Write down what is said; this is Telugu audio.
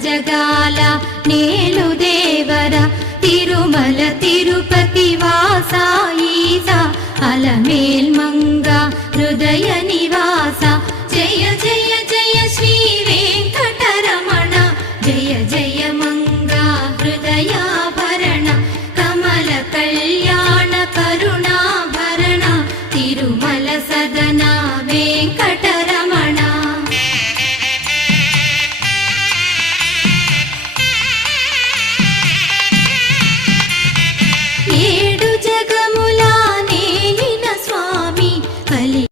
జగాల నేలు దేవర తిరుమల తిరుపతి వాసా ఈసా అలమేల్ మంగ హృదయ నివాస జయ జయ జయ శ్రీ వెంకటరమణ జయ జయ మంగ హృదయాభరణ కమల కళ్యాణ కరుణాభరణ తిరుమల సదనా